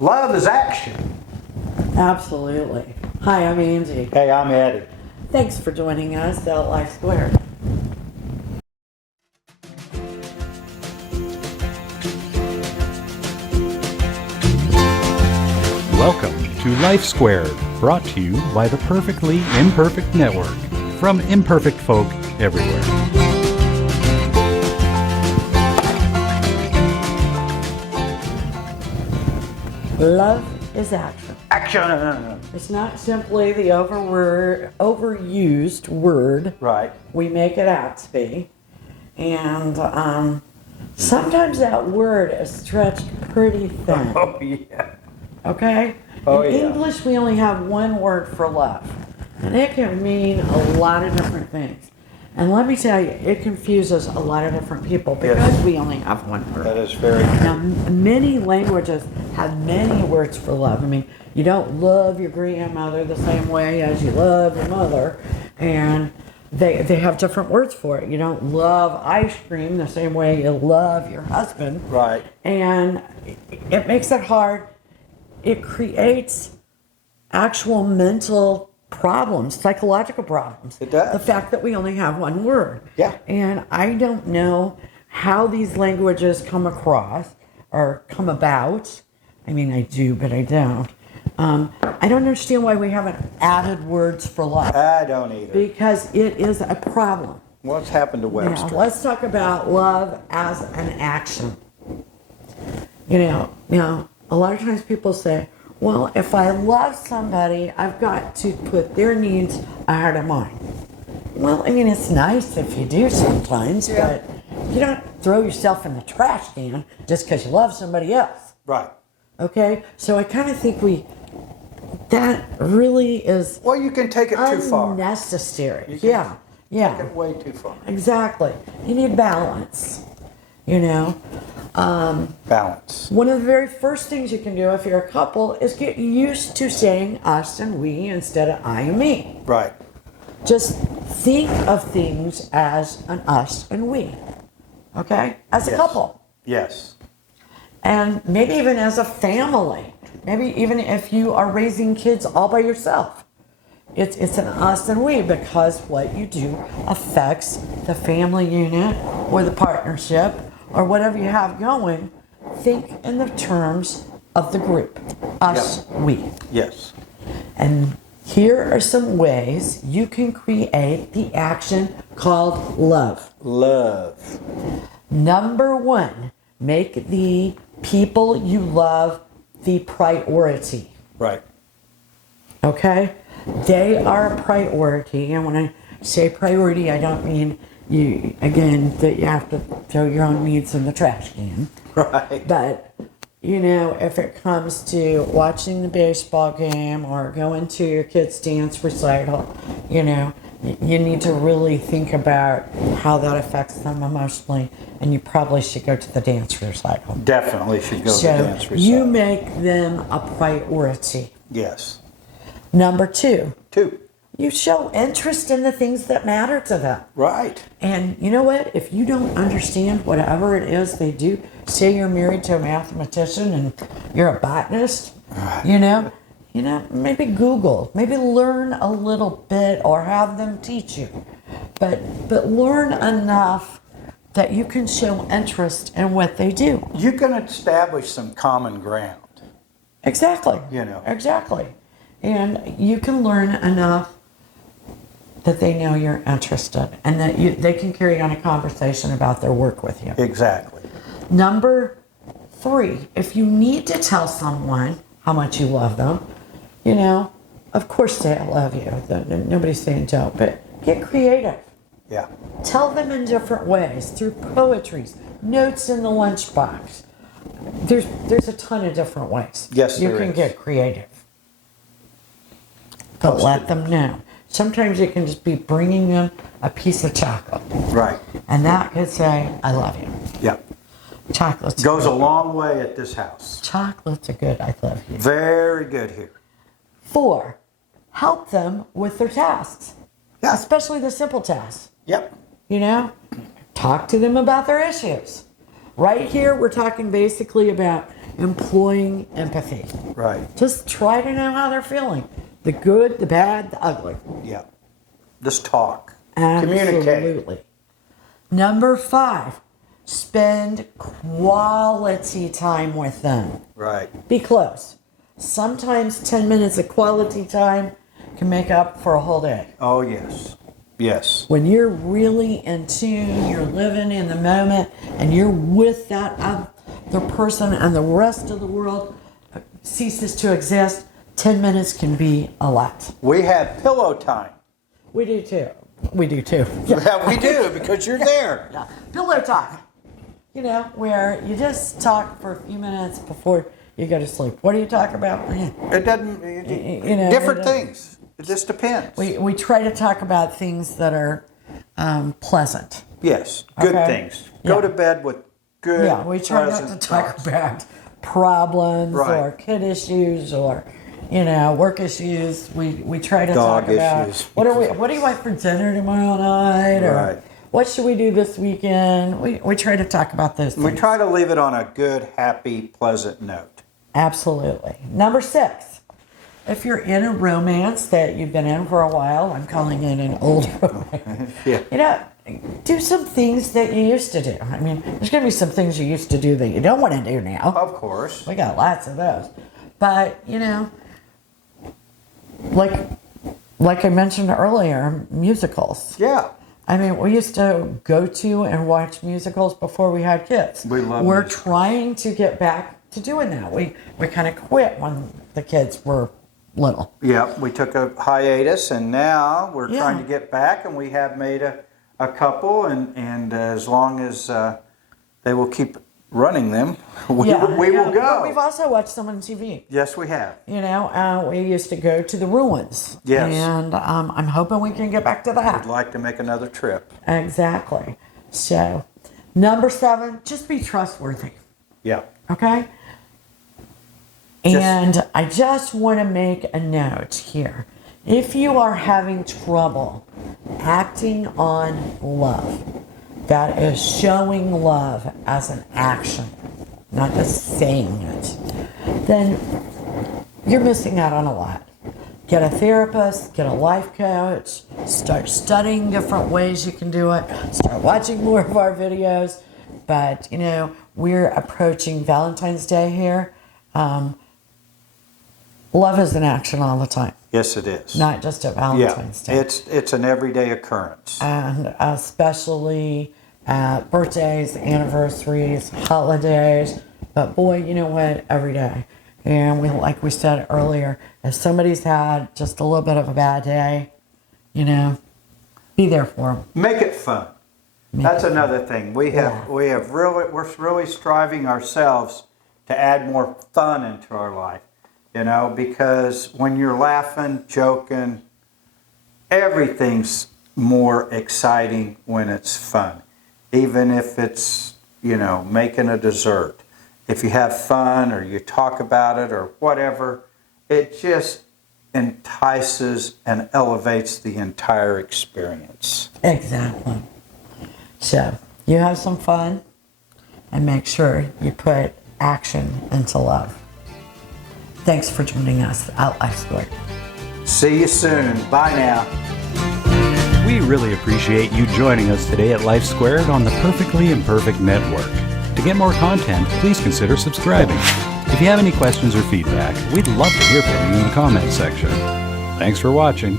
Love is action. Absolutely. Hi, I'm Angie. Hey, I'm Eddie. Thanks for joining us at Life Squared. Welcome to Life Squared, brought to you by the Perfectly Imperfect Network, from imperfect folk everywhere. Love is action. Action! It's not simply the overused word Right. we make it out to be. And sometimes that word is stretched pretty thin. Oh, yeah. Okay? Oh, In yeah. English, we only have one word for love. And it can mean a lot of different things. And let me tell you, it confuses a lot of different people because Yes. we only have one word. That is very true. Now, many languages have many words for love. I mean, you don't love your grandmother the same way as you love your mother. And they have different words for it. You don't love ice cream the same way you love your husband. Right. And it makes it hard. It creates actual mental problems, psychological problems. It does. The fact that we only have one word. Yeah. And I don't know how these languages come across or come about. I mean, I do, but I don't. I don't understand why we haven't added words for love. I don't either. Because it is a problem. What's happened to Webster? Now, let's talk about love as an action. Now, a lot of times people say, well, if I love somebody, I've got to put their needs ahead of mine. Well, I mean, it's nice if you do sometimes, Yeah. but you don't throw yourself in the trash can just because you love somebody else. Right. Okay? So I kind of think that really is Well, you can take it too far. unnecessary. You can Yeah. Take it way too far. Exactly. You need balance, Balance. One of the very first things you can do if you're a couple is get used to saying us and we instead of I and me. Right. Just think of things as an us and we. Okay? As a Yes. couple. Yes. And maybe even as a family. Maybe even if you are raising kids all by yourself. It's an us and we because what you do affects the family unit or the partnership or whatever you have going. Think in the terms of the group. Us, we. Yes. And here are some ways you can create the action called love. Love. Number one, make the people you love the priority. Right. Okay? They are a priority. And when I say priority, I don't mean that you have to throw your own needs in the trash can. Right. But, if it comes to watching the baseball game or going to your kid's dance recital, you need to really think about how that affects them emotionally. And you probably should go to the dance recital. Definitely should go to So the dance recital. you make them a priority. Yes. Number two, Two. you show interest in the things that matter to them. Right. And you know what? If you don't understand whatever it is they do, say you're married to a mathematician and you're a botanist, maybe Google, maybe learn a little bit or have them teach you. But learn enough that you can show interest in what they do. You can establish some common ground. Exactly. Exactly. And you can learn enough that they know you're interested and that they can carry on a conversation about their work with you. Exactly. Number three, if you need to tell someone how much you love them, of course say I love you. Nobody's saying don't, but get creative. Yeah. Tell them in different ways, through poetry, notes in the lunchbox. There's a ton of different ways. Yes, you there can is. get creative. But let them know. Sometimes it can just be bringing them a piece of chocolate. Right. And that could say, I love you. Yeah. Chocolate's Goes good. a long way at this house. Chocolates are good, I love you. Very good here. 4, help them with their tasks. Yeah. Especially the simple tasks. Yep. Talk to them about their issues. right here, we're talking basically about employing empathy. Right. Just try to know how they're feeling. The good, the bad, the ugly. Yeah. Just talk. Communicate. Absolutely. Number 5, spend quality time with them. Right. Be close. Sometimes 10 minutes of quality time can make up for a whole day. Oh, yes. Yes. When you're really in tune, you're living in the moment, and you're with that other person, and the rest of the world ceases to exist, 10 minutes can be a lot. We have pillow time. We do too. We do too. Yeah, we do, because you're there. Yeah. Pillow talk. You know, where you just talk for a few minutes before you go to sleep. What do you talk about? It doesn't, You know, different things. It just depends. We try to talk about things that are pleasant. Yes, good Okay. things. Go Yeah. to bed with good, Yeah, we try not to pleasant talk thoughts. about problems Right. or kid issues or, you know, work issues. We try to Dog talk about issues. what do you want for dinner tomorrow night, or Right. what should we do this weekend. We try to talk about those things. We try to leave it on a good, happy, pleasant note. Absolutely. Number 6, if you're in a romance that you've been in for a while, I'm calling it an old romance. Yeah. You know, do some things that you used to do. I mean, there's going to be some things you used to do that you don't want to do now. Of course. We got lots of those. But, you know, like I mentioned earlier, musicals. Yeah. I mean, we used to go to and watch musicals before we had kids. We love We're musicals. trying to get back to doing that. We kind of quit when the kids were little. Yeah, we took a hiatus, and now we're Yeah. trying to get back, and we have made a couple, and as long as they will keep running them, we will But go. we've also watched some on TV. Yes, we have. You know, we used to go to the ruins. Yes. And I'm hoping we can get back to that. We'd like to make another trip. Exactly. So, number 7, just be trustworthy. Yeah. Okay? And I just want to make a note here. If you are having trouble acting on love, that is showing love as an action, not just saying it, then you're missing out on a lot. Get a therapist, get a life coach, start studying different ways you can do it, start watching more of our videos. But, you know, we're approaching Valentine's Day here. Love is an action all the time, Yes, it is. not just at Yeah, Valentine's Day. it's an everyday occurrence. And especially at birthdays, anniversaries, holidays. But boy, you know what? Every day. And like we said earlier, if somebody's had just a little bit of a bad day, you know, be there for them. Make it fun. That's another thing. We're really striving ourselves to add more fun into our life. You know, because when you're laughing, joking, everything's more exciting when it's fun. Even if it's, you know, making a dessert. If you have fun or you talk about it or whatever, it just entices and elevates the entire experience. Exactly. So, you have some fun and make sure you put action into love. Thanks for joining us at Life Squared. See you soon. Bye now. We really appreciate you joining us today at Life Squared on the Perfectly Imperfect Network. To get more content, please consider subscribing. If you have any questions or feedback, we'd love to hear from you in the comments section. Thanks for watching.